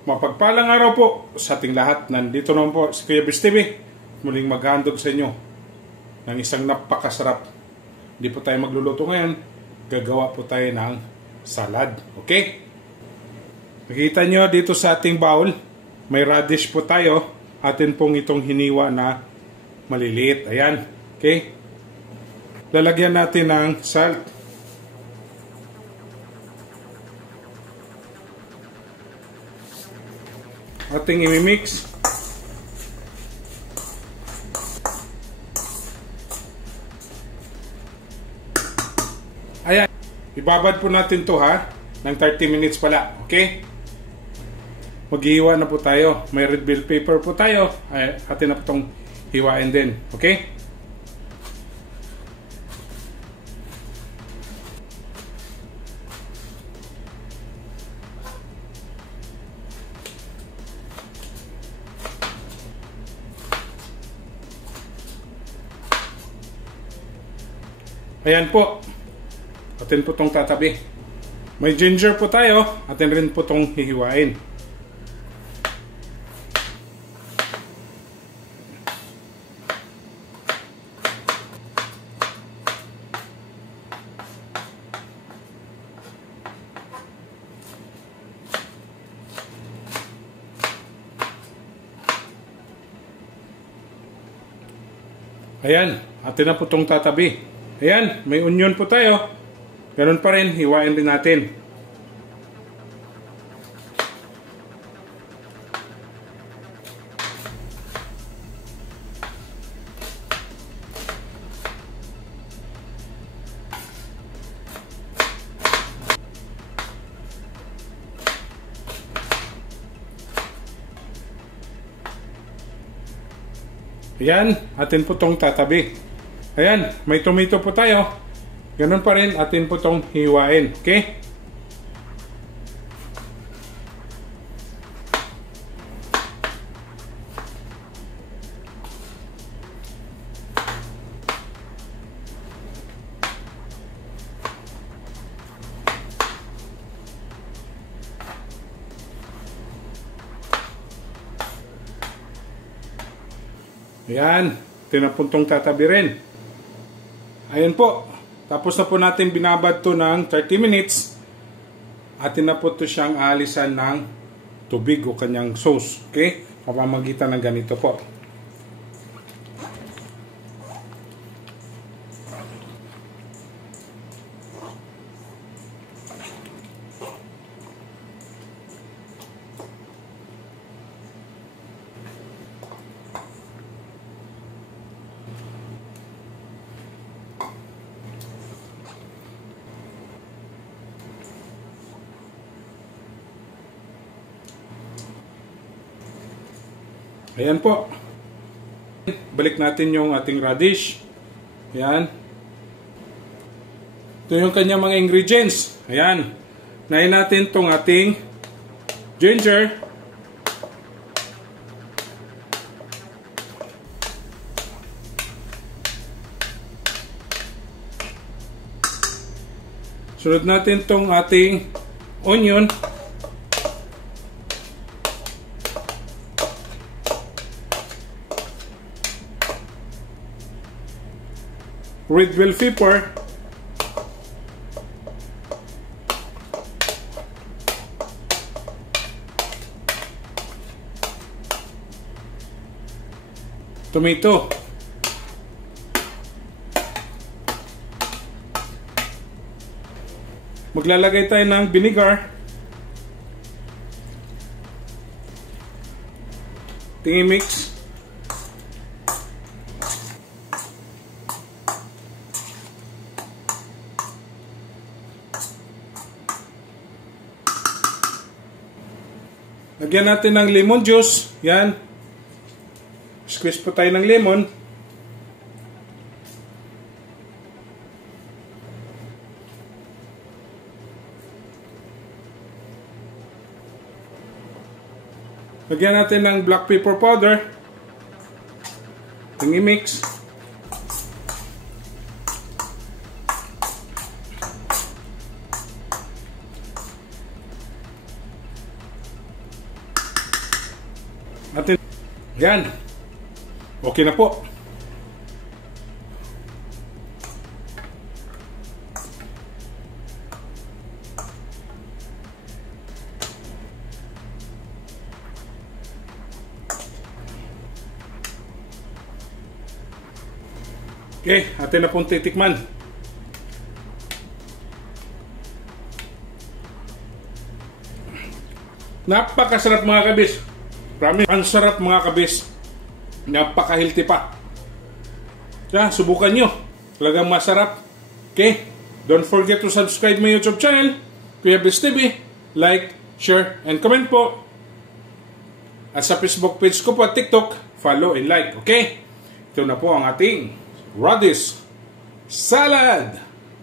Mapagpalang araw po sa ating lahat. Nandito naman po si Kuya Bis TV. Muling maghandog sa inyo ng isang napakasarap. Hindi po tayo magluluto ngayon. Gagawa po tayo ng salad. Okay? Nakita nyo dito sa ating bowl, may radish po tayo. Atin pong itong hiniwa na maliliit. Ayan. Okay? Lalagyan natin ng salt. Ating imimix. Ayan. Ibabad po natin to ha. Ng 30 minutes pala. Okay? Maghihiwa na po tayo. May red bell pepper po tayo. Ay, atin na po itong hiwain din. Okay? Ayan po. Atin po itong tatabi. May ginger po tayo. Atin rin po itong hihiwain. Ayan. Atin na po itong tatabi. Ayan, may onion po tayo. Ganun pa rin, hiwain din natin. Ayan, atin po itong tatabi. Ayan, may tomato po tayo. Ganun pa rin, atin po itong hiwain. Okay? Ayan, tinapuntong tatabi rin. Ayan po. Tapos na po natin binabad to ng 30 minutes. Atin na po to siyang aalisan ng tubig o kanyang sauce. Okay? Kapamagitan ng ganito po. Ayan po. Balik natin yung ating radish. Ayan. Ito yung kanyang mga ingredients. Ayan. Nahin natin itong ating ginger. Sunod natin itong ating onion. Red bell pepper, tomato, maglalagay tayo ng vinegar, tingin mix. Lagyan natin ng lemon juice. Yan. Squeeze po tayo ng lemon. Lagyan natin ng black pepper powder. I-mix. Atin. Yan. Okay na po. Okay, atin na pong titikman. Napakasarap mga kabis. Promise, ang sarap mga kabis. Napaka-healthy pa. Kaya, subukan nyo. Talagang masarap. Okay? Don't forget to subscribe my YouTube channel, Kuya Bis TV. Like, share, and comment po. At sa Facebook page ko po at TikTok, follow and like. Okay? Ito na po ang ating radish salad.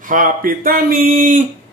Happy tummy!